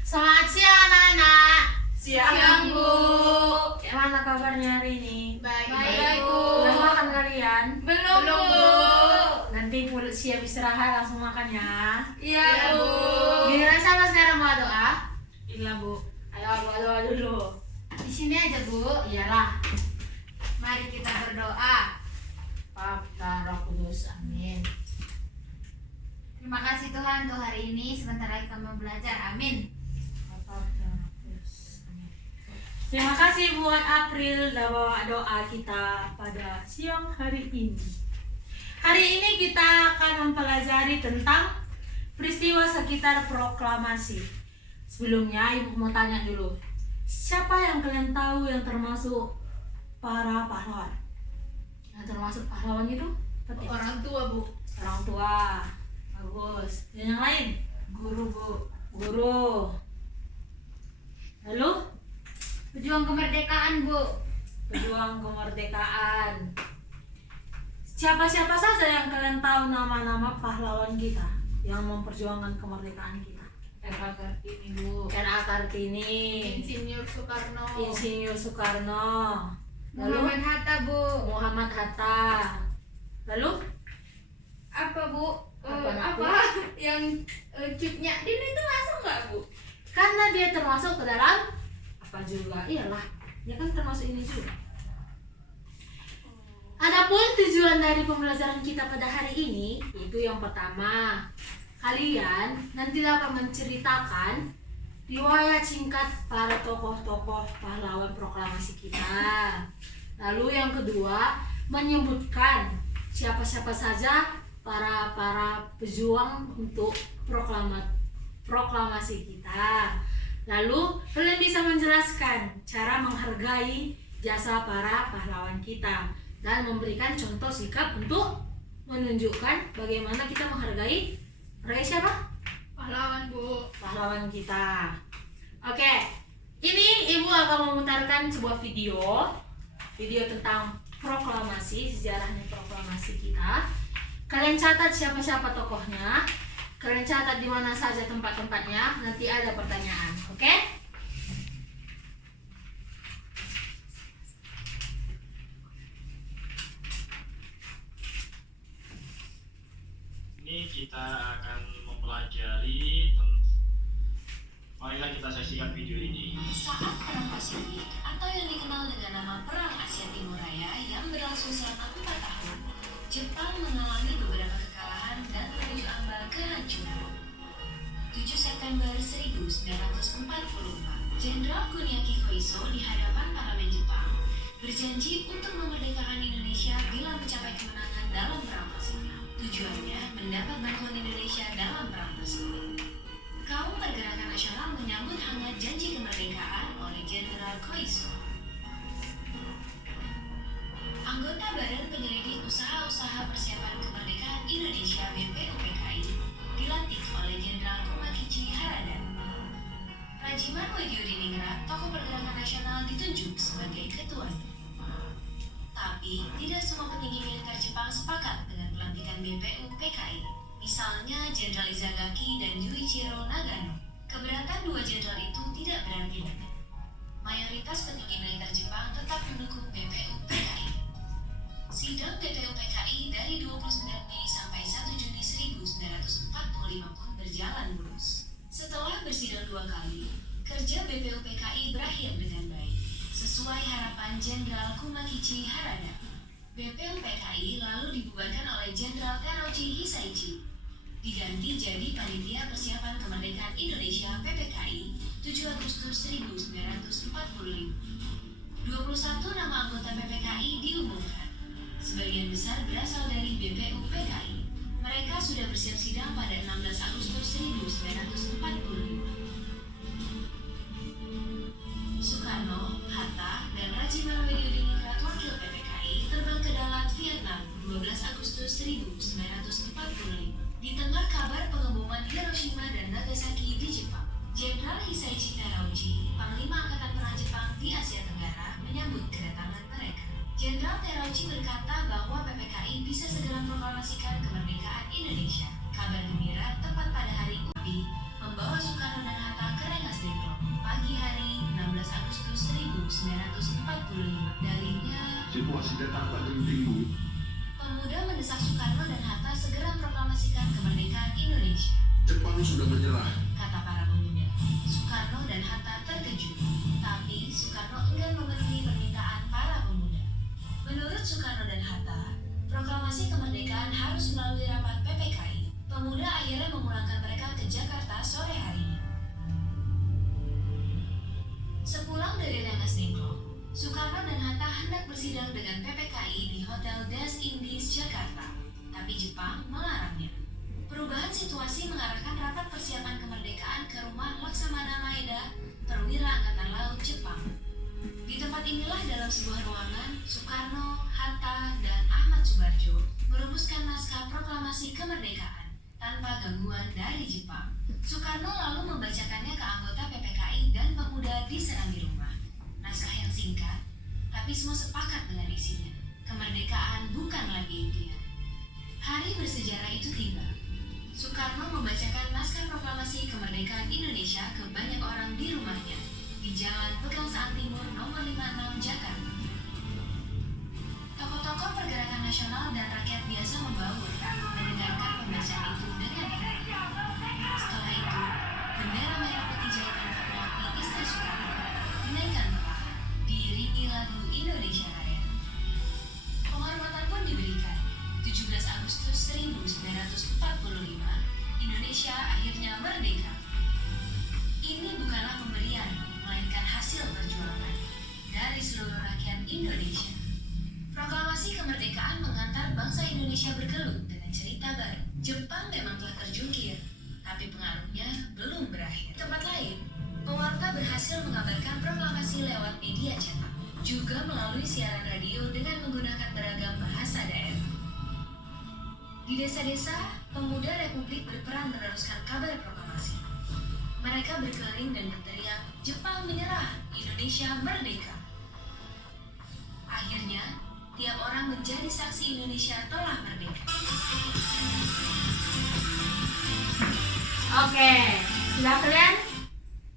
Selamat siang anak-anak. Siang, Bu. Gimana kabarnya hari ini? Baik, Bu. Udah makan kalian? Belum, Bu. Nanti siap istirahat langsung makan ya. Iya, Bu. Giliran sama sekarang mau doa? Iya, Bu. Ayo doa dulu. Di sini aja, Bu. Iyalah. Mari kita berdoa. Bapa Roh Kudus, amin. Terima kasih Tuhan untuk hari ini. Sebentar lagi kami belajar. Amin. Terima kasih buat April dan bawa doa kita pada siang hari ini. Hari ini kita akan mempelajari tentang peristiwa sekitar proklamasi. Sebelumnya ibu mau tanya dulu, siapa yang kalian tahu yang termasuk para pahlawan? Yang termasuk pahlawan itu? Orang tua, Bu. Orang tua. Bagus. Dan yang lain? Guru, Bu. Guru. Lalu? Pejuang kemerdekaan, Bu. Pejuang kemerdekaan. Siapa-siapa saja yang kalian tahu nama-nama pahlawan kita yang memperjuangkan kemerdekaan kita? R.A. Kartini, Bu. R.A. Kartini, Insinyur Soekarno. Insinyur Soekarno, lalu Muhammad Hatta, Bu. Muhammad Hatta. Lalu Apa, Bu? Apa? Yang cutnya Din itu masuk nggak, Bu? karena dia termasuk ke dalam apa juga? Iyalah, dia kan termasuk ini juga. Adapun tujuan dari pembelajaran kita pada hari ini itu yang pertama, kalian nanti dapat menceritakan riwayat singkat para tokoh-tokoh pahlawan proklamasi kita. Lalu yang kedua, menyebutkan siapa-siapa saja para pejuang untuk proklamasi kita. Lalu kalian bisa menjelaskan cara menghargai jasa para pahlawan kita dan memberikan contoh sikap untuk menunjukkan bagaimana kita menghargai siapa? Pahlawan, Bu. Pahlawan kita. Oke, ini ibu akan memutarkan sebuah video tentang proklamasi, sejarahnya proklamasi kita. Kalian catat siapa-siapa tokohnya, kalian catat di mana saja tempat-tempatnya. Nanti ada pertanyaan, oke? Ini kita akan mempelajari. Marilah kita saksikan video ini. Saat Perang Pasifik atau yang dikenal dengan nama Perang Asia Timur Raya yang berlangsung selama 4 tahun, Jepang mengalami beberapa kekalahan dan menuju ambang kehancuran. 7 September 1944, Jenderal Kuniaki Koiso di hadapan parlemen Jepang berjanji untuk memerdekakan Indonesia bila mencapai kemenangan dalam Perang Pasifik. Tujuannya mendapat bantuan Indonesia dalam perang tersebut. Kaum pergerakan nasional menyambut hangat janji kemerdekaan oleh Jenderal Koiso. Anggota Badan Penyelidik Usaha-Usaha Persiapan Kemerdekaan Indonesia (BPUPKI) dilantik oleh Jenderal Kumakichi Harada. Rajiman Widyodiningrat, tokoh pergerakan nasional, ditunjuk sebagai ketuanya. Tapi tidak semua petinggi militer Jepang sepakat dengan pelantikan BPUPKI. Misalnya Jenderal Izagaki dan Yuichiro Nagano. Keberatan dua jenderal itu tidak berarti banyak. Mayoritas petinggi militer Jepang tetap mendukung BPUPKI. Sidang BPUPKI dari 29 Mei sampai 1 Juni 1945 pun berjalan mulus. Setelah bersidang 2 kali, kerja BPUPKI berakhir dengan baik, sesuai harapan Jenderal Kumakichi Harada. BPUPKI lalu dibubarkan oleh Jenderal Terauchi Hisaichi, diganti jadi Panitia Persiapan Kemerdekaan Indonesia (PPKI) 7 Agustus 1945. 21 nama anggota PPKI diumumkan. Sebagian besar berasal dari BPUPKI. Mereka sudah bersiap sidang pada 16 Agustus 1945. Soekarno, Hatta, dan Rajiman Widyodiningrat wakil PPKI terbang ke Dalat, Vietnam 12 Agustus 1945. Di tengah kabar pengeboman Hiroshima dan Nagasaki di Jepang, Jenderal Hisaichi Terauchi, Panglima Angkatan Perang Jepang di Asia Tenggara, menyambut kedatangan mereka. Jenderal Terauchi berkata bahwa PPKI bisa segera memproklamasikan kemerdekaan Indonesia. Kabar gembira tepat pada hari UPI pagi hari 16 Agustus 1945. Dalihnya, Situasi Jakarta genting, Bu. pemuda mendesak Soekarno dan Hatta segera proklamasikan kemerdekaan Indonesia. Jepang sudah menyerah. Kata para pemuda. Soekarno dan Hatta terkejut, tapi Soekarno enggan memenuhi permintaan para pemuda. Menurut Soekarno dan Hatta, proklamasi kemerdekaan harus melalui rapat PPKI. Pemuda akhirnya memulangkan mereka ke Jakarta sore harinya. Sepulang dari Rengas Dengklok, Soekarno dan Hatta hendak bersidang dengan PPKI di Hotel Des Indies, Jakarta. Tapi Jepang melarangnya. Perubahan situasi mengarahkan rapat persiapan kemerdekaan ke rumah Laksamana Maeda, perwira Angkatan Laut Jepang. Di tempat inilah dalam sebuah ruangan, Soekarno, Hatta, dan Ahmad Subarjo merumuskan naskah proklamasi kemerdekaan tanpa gangguan dari Jepang. Soekarno lalu membacakannya ke anggota PPKI dan pemuda di serambi rumah. Naskah yang singkat, tapi semua sepakat dengan isinya. Kemerdekaan bukan lagi impian. Hari bersejarah itu tiba. Soekarno membacakan naskah proklamasi kemerdekaan Indonesia ke banyak orang di rumahnya di Jalan Pegangsaan Timur nomor 56 Jakarta. Tokoh-tokoh pergerakan nasional dan rakyat biasa membaur mendengarkan pembacaan itu dengan heran. Setelah itu, bendera merah putih jahitan Fatmawati istri Soekarno dinaikkan perlahan, diiringi lagu Indonesia Raya. Penghormatan pun diberikan. 17 Agustus 1945, Indonesia akhirnya merdeka. Ini bukanlah pemberian, melainkan hasil perjuangan dari seluruh rakyat Indonesia. Proklamasi kemerdekaan mengantar bangsa Indonesia bergelut dengan cerita baru. Jepang memang telah terjungkir, tapi pengaruhnya belum berakhir. Tempat lain, pewarta berhasil mengabarkan proklamasi lewat media cetak, juga melalui siaran radio dengan menggunakan beragam bahasa daerah. Di desa-desa, pemuda Republik berperan meneruskan kabar proklamasi. Mereka berkeliling dan berteriak, "Jepang menyerah, Indonesia merdeka." Akhirnya, tiap orang menjadi saksi Indonesia telah merdeka. Oke, sudah kalian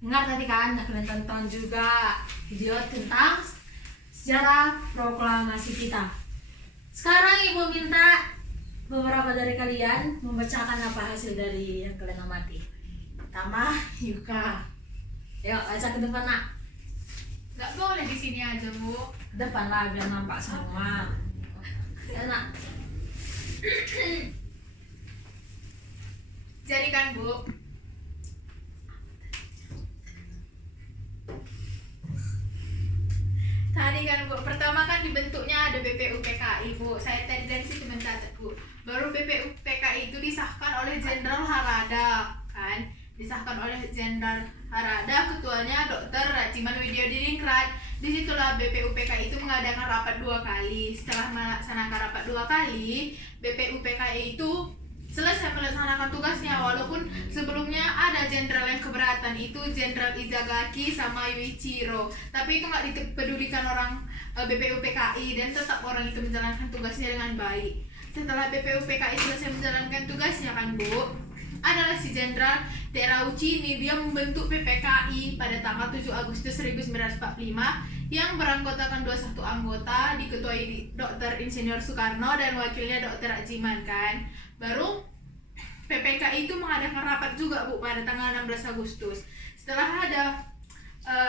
dengar tadi kan? Nah, kalian tonton juga video tentang sejarah proklamasi kita. Sekarang Ibu minta beberapa dari kalian membacakan apa hasil dari yang kalian amati. Pertama, Yuka. Yuk, baca ke depan, Nak. Nggak boleh di sini aja, Bu. Ke depan lah, biar nampak semua. Ya, Nak. Jadi kan, Bu, tadi kan, Bu, pertama kan dibentuknya ada BPUPKI, Bu. Saya tadi dari situ mencatat, Bu. Baru BPUPKI itu disahkan oleh Jenderal Harada, kan? Disahkan oleh Jenderal Harada, ketuanya Dr. Rajiman Widyodiningrat. Disitulah BPUPKI itu mengadakan rapat 2 kali. Setelah melaksanakan rapat 2 kali, BPUPKI itu selesai melaksanakan tugasnya, walaupun sebelumnya ada jenderal yang keberatan, itu Jenderal Izagaki sama Yuichiro, tapi itu nggak dipedulikan orang BPUPKI dan tetap orang itu menjalankan tugasnya dengan baik. Setelah BPUPKI selesai menjalankan tugasnya kan, Bu, adalah si Jenderal Terauchi ini, dia membentuk PPKI pada tanggal 7 Agustus 1945 yang beranggotakan 21 anggota, diketuai Dr. Insinyur Soekarno dan wakilnya Dr. Rajiman kan. Baru PPKI itu mengadakan rapat juga, Bu, pada tanggal 16 Agustus. Setelah ada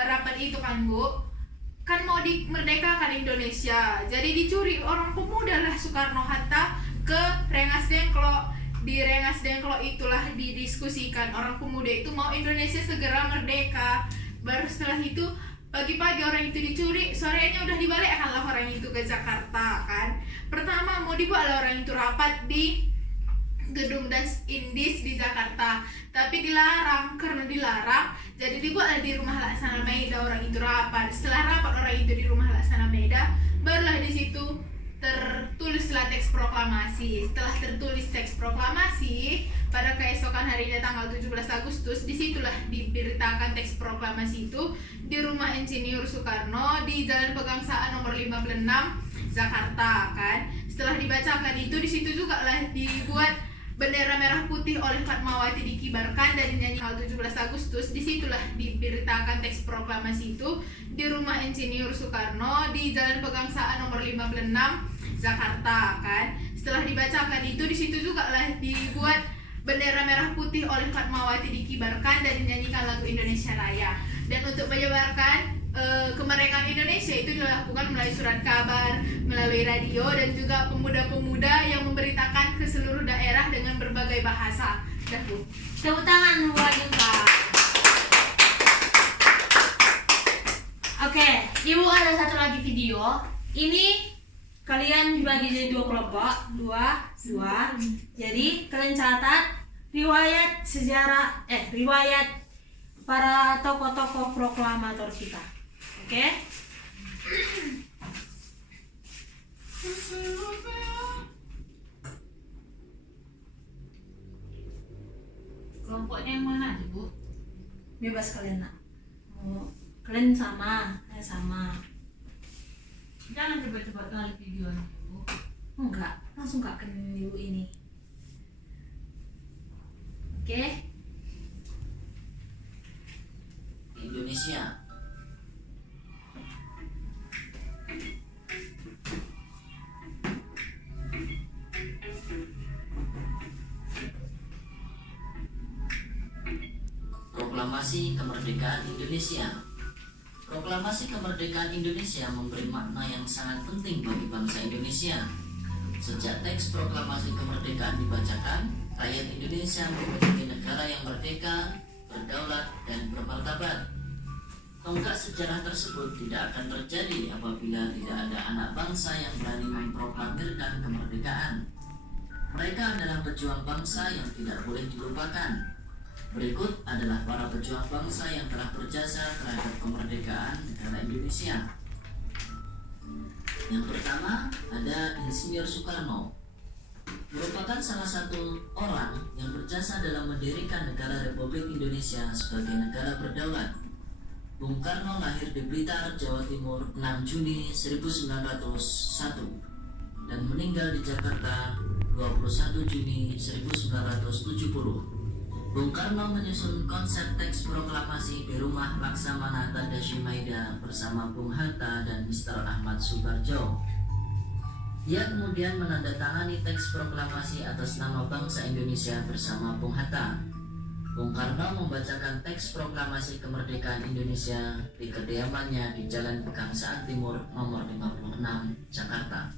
rapat itu kan, Bu, kan mau dimerdekakan Indonesia, jadi dicuri orang pemuda lah Soekarno Hatta ke Rengas Dengklok. Di Rengas Dengklok itulah didiskusikan orang pemuda itu mau Indonesia segera merdeka. Baru setelah itu pagi-pagi orang itu dicuri, sorenya udah dibalikkan lah orang itu ke Jakarta kan. Pertama mau dibuat lah orang itu rapat di Gedung Das Indies di Jakarta, tapi dilarang. Karena dilarang, jadi dibuatlah di Rumah Laksana Maeda orang itu rapat. Setelah rapat orang itu di Rumah Laksana Maeda, barulah di situ tertulislah teks proklamasi. Setelah tertulis teks proklamasi, pada keesokan harinya tanggal 17 Agustus, disitulah diberitakan teks proklamasi itu di rumah Insinyur Soekarno di Jalan Pegangsaan nomor 56 Jakarta kan. Setelah dibacakan itu, di situ juga lah dibuat bendera merah putih oleh Fatmawati dikibarkan dan dinyanyi tanggal 17 Agustus. Disitulah diberitakan teks proklamasi itu di rumah Insinyur Soekarno di Jalan Pegangsaan nomor 56 Jakarta kan. Setelah dibacakan itu di situ juga lah dibuat bendera merah putih oleh Fatmawati dikibarkan dan dinyanyikan lagu Indonesia Raya. Dan untuk menyebarkan kemerdekaan Indonesia itu dilakukan melalui surat kabar, melalui radio, dan juga pemuda-pemuda yang memberitakan ke seluruh daerah dengan berbagai bahasa. Dah, Bu. Tepuk tangan buat juga. Oke, Ibu ada satu lagi video. Ini kalian dibagi jadi dua kelompok, dua. Jadi kalian catat riwayat sejarah, riwayat para tokoh-tokoh proklamator kita. Oke? Kelompoknya yang mana aja, Bu? Bebas kalian nak. Mau kalian sama, saya sama. Jangan coba-coba kali videonya, Bu. Enggak, langsung gak kenal Ibu ini. Oke? Indonesia. Proklamasi Kemerdekaan Indonesia. Proklamasi Kemerdekaan Indonesia memberi makna yang sangat penting bagi bangsa Indonesia. Sejak teks proklamasi kemerdekaan dibacakan, rakyat Indonesia memiliki negara yang merdeka, berdaulat, dan bermartabat. Tonggak sejarah tersebut tidak akan terjadi apabila tidak ada anak bangsa yang berani memproklamirkan kemerdekaan. Mereka adalah pejuang bangsa yang tidak boleh dilupakan. Berikut adalah para pejuang bangsa yang telah berjasa terhadap kemerdekaan negara Indonesia. Yang pertama ada Insinyur Soekarno. Merupakan salah satu orang yang berjasa dalam mendirikan negara Republik Indonesia sebagai negara berdaulat. Bung Karno lahir di Blitar, Jawa Timur 6 Juni 1901 dan meninggal di Jakarta 21 Juni 1970. Bung Karno menyusun konsep teks proklamasi di rumah Laksamana Tadashimaida bersama Bung Hatta dan Mr. Ahmad Subarjo. Ia kemudian menandatangani teks proklamasi atas nama bangsa Indonesia bersama Bung Hatta. Bung Karno membacakan teks proklamasi kemerdekaan Indonesia di kediamannya di Jalan Pegangsaan Timur nomor 56, Jakarta.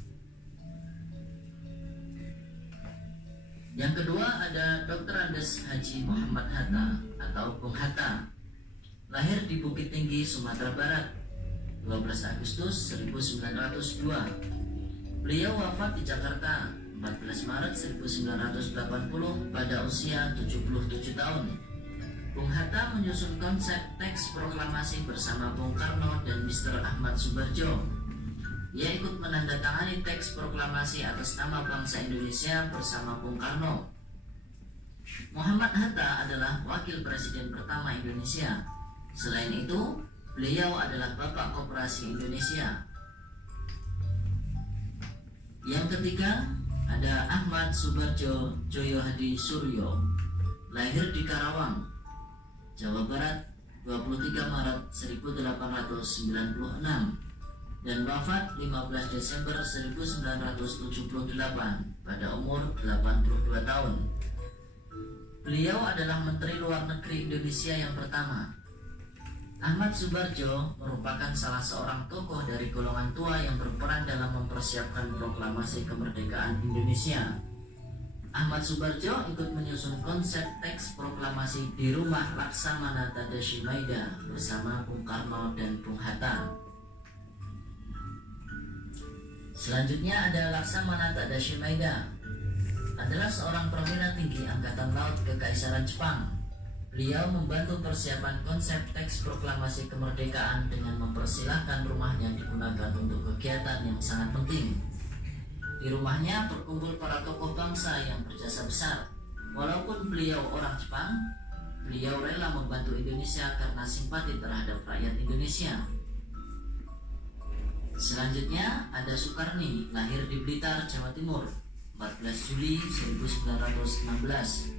Yang kedua ada Dr. Andes Haji Muhammad Hatta atau Bung Hatta. Lahir di Bukit Tinggi, Sumatera Barat, 12 Agustus 1902. Beliau wafat di Jakarta 14 Maret 1980 pada usia 77 tahun. Bung Hatta menyusun konsep teks proklamasi bersama Bung Karno dan Mr. Ahmad Subarjo. Ia ikut menandatangani teks proklamasi atas nama bangsa Indonesia bersama Bung Karno. Muhammad Hatta adalah wakil presiden pertama Indonesia. Selain itu, beliau adalah Bapak Koperasi Indonesia. Yang ketiga, ada Ahmad Subarjo Joyo Hadi Suryo. Lahir di Karawang, Jawa Barat, 23 Maret 1896 dan wafat 15 Desember 1978 pada umur 82 tahun. Beliau adalah Menteri Luar Negeri Indonesia yang pertama. Ahmad Subarjo merupakan salah seorang tokoh dari golongan tua yang berperan dalam mempersiapkan proklamasi kemerdekaan Indonesia. Ahmad Subarjo ikut menyusun konsep teks proklamasi di rumah Laksamana Tadashimaida bersama Bung Karno dan Bung Hatta. Selanjutnya ada Laksamana Tadashimaida. Adalah seorang perwira tinggi Angkatan Laut Kekaisaran Jepang. Beliau membantu persiapan konsep teks proklamasi kemerdekaan dengan mempersilahkan rumahnya digunakan untuk kegiatan yang sangat penting. Di rumahnya berkumpul para tokoh bangsa yang berjasa besar. Walaupun beliau orang Jepang, beliau rela membantu Indonesia karena simpati terhadap rakyat Indonesia. Selanjutnya ada Soekarni, lahir di Blitar, Jawa Timur, 14 Juli 1916.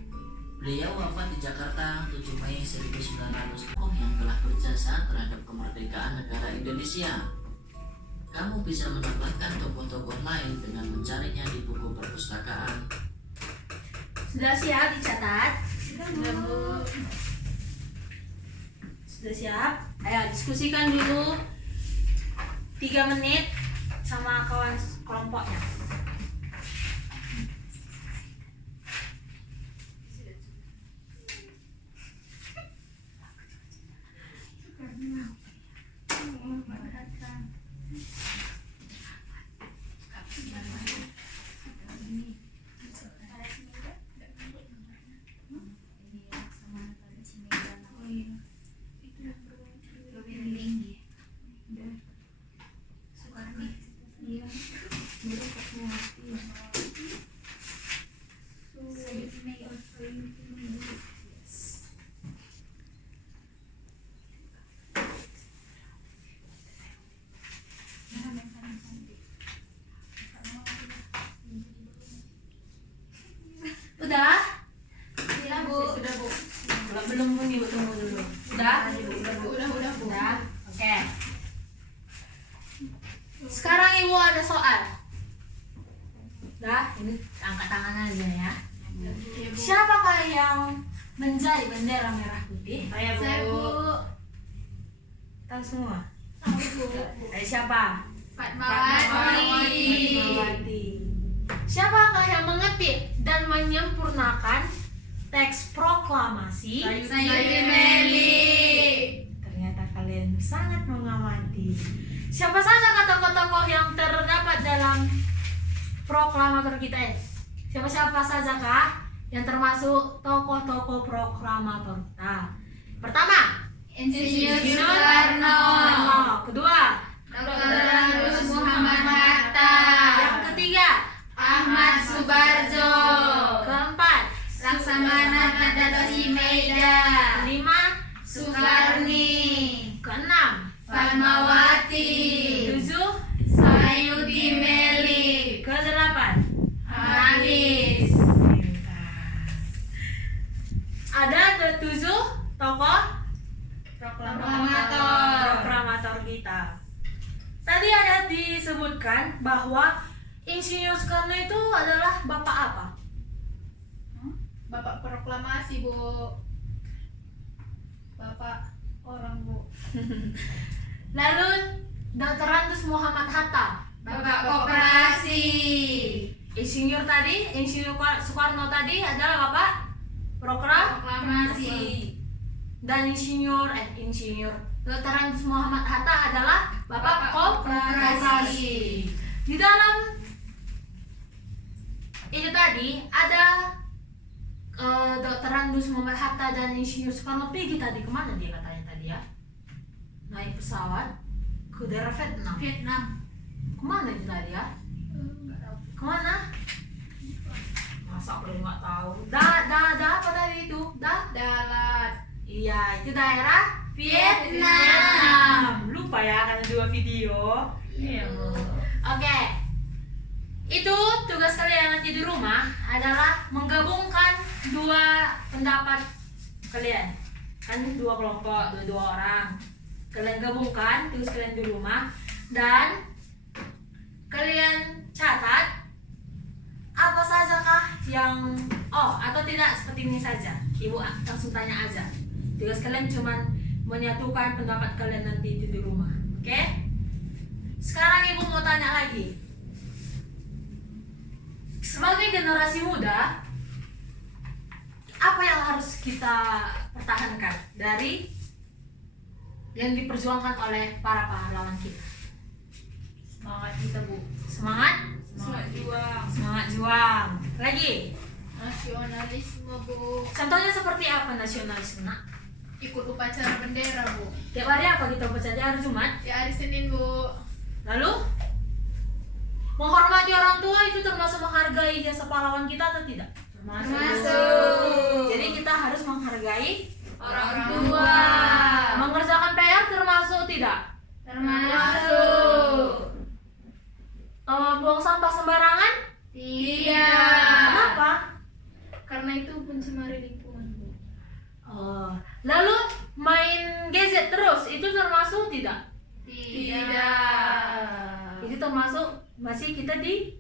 Beliau wafat di Jakarta 7 Mei 1900. Yang telah berjasa terhadap kemerdekaan negara Indonesia. Kamu bisa mendapatkan tokoh-tokoh lain dengan mencarinya di buku perpustakaan. Sudah siap dicatat? Sudah, Bu. Sudah siap? Ayo diskusikan dulu 3 menit sama kawan kelompoknya. Udah? Sudah, Bu. Sudah, Bu. Belum bunyi, tunggu dulu. Udah? Udah, Bu. Udah? Oke. Sekarang Ibu ada soal. Udah, ini angkat tangan aja ya. Iya, Bu. Siapakah yang menjadi bendera merah putih? Saya, Bu. Tahu semua? Tahu, Bu. Siapa? Fatmawati. Fatmawati. Siapakah yang mengetik dan menyempurnakan teks proklamasi? Saya Meli. Ternyata kalian sangat mengamati. Siapa saja tokoh-tokoh yang terdapat dalam proklamator kita? Siapa-siapa saja kah yang termasuk tokoh-tokoh proklamator kita? Pertama, Insinyur Soekarno. Kedua, Dr. Anus Muhammad Hatta. yang ketiga, Ahmad Subarjo. keempat, Laksamana Tadadosi Meida. kelima, Sukarni. keenam, Fatmawati. ketujuh, Sayuti Meli. kedelapan. Halis. Ada 7 tokoh Proklamator. proklamator kita. Tadi ada disebutkan bahwa Insinyur Soekarno itu adalah bapak apa? Bapak proklamasi, Bu. Bapak orang, Bu. Lalu Dr. Anus Muhammad Hatta. Bapak koperasi. Insinyur Soekarno tadi adalah bapak Proklamasi. dan Insinyur Dr. Anus Muhammad Hatta adalah bapak koperasi. Di dalam itu tadi ada Dr. Anus Muhammad Hatta dan Insinyur Soekarno pergi tadi kemana dia katanya tadi ya? Naik pesawat ke daerah Vietnam. Kemana itu tadi ya? Kemana? Masa aku nggak tahu? Apa tadi itu? Dalat. Iya, itu daerah Vietnam. Lupa ya karena 2 video. Iya, Bu. Oke. Itu tugas kalian nanti di rumah adalah menggabungkan 2 pendapat kalian. Kan 2 kelompok, 2 orang. Kalian gabungkan tugas kalian di rumah dan kalian catat apa saja kah yang atau tidak seperti ini saja. Ibu langsung tanya aja. Tugas kalian cuma menyatukan pendapat kalian nanti itu di rumah. Oke? Sekarang Ibu mau tanya lagi. Sebagai generasi muda, apa yang harus kita pertahankan dari yang diperjuangkan oleh para pahlawan kita? Semangat kita, Bu. Semangat juang. Lagi, Nasionalisme, Bu. contohnya seperti apa nasionalisme? Nak? Ikut upacara bendera, Bu. Tiap hari apa kita baca hari Jumat? Ya, hari Senin, Bu. Lalu menghormati orang tua itu termasuk menghargai jasa pahlawan kita atau tidak? Termasuk. Jadi kita harus menghargai Orang tua. mengerjakan PR termasuk tidak? Termasuk. Buang sampah sembarangan? Tidak. mencemari lingkungan, Bu. Oh, lalu main gadget terus itu termasuk tidak? Tidak. Itu termasuk masih kita di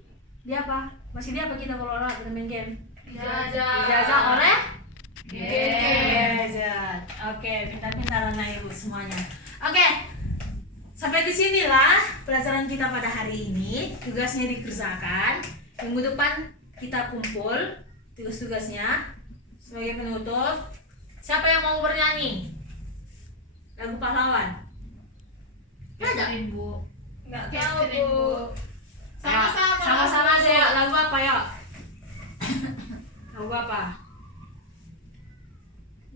apa? Masih di apa kita kalau kita main game? Dijajah oleh gadget. Oke, pintar-pintar anak ibu semuanya. Oke, sampai di sinilah pelajaran kita pada hari ini. Tugasnya dikerjakan. Minggu depan kita kumpul tugas-tugasnya. Sebagai penutup, siapa yang mau bernyanyi lagu pahlawan? Ada? Bu. Enggak tahu, tahu, Bu. Sama-sama aja ya. Lagu apa ya? Lagu apa?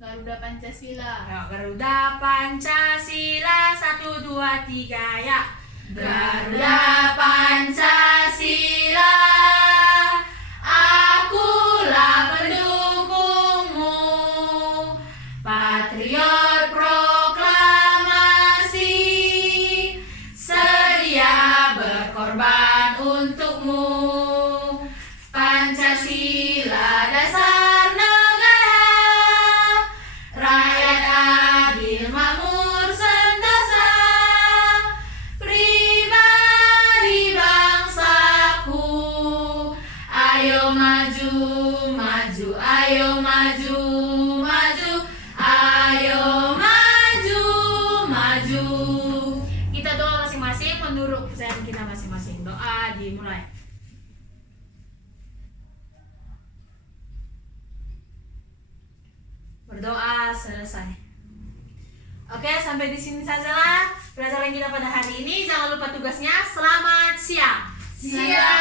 Garuda Pancasila. Ya, Garuda Pancasila 1 2 3 ya. Garuda Pancasila, akulah pendukungmu, patriot proklamasi, sedia berkorban untukmu. Pancasila dasar negara, rakyat adil makmur sentosa, pribadi bangsaku. Ayo maju, maju, ayo maju, maju, ayo maju, maju. Kita doa masing-masing menurut kepercayaan kita masing-masing. Doa dimulai. Berdoa selesai. Oke, sampai di sini sajalah pelajaran kita pada hari ini. Jangan lupa tugasnya. Selamat siang. Siap.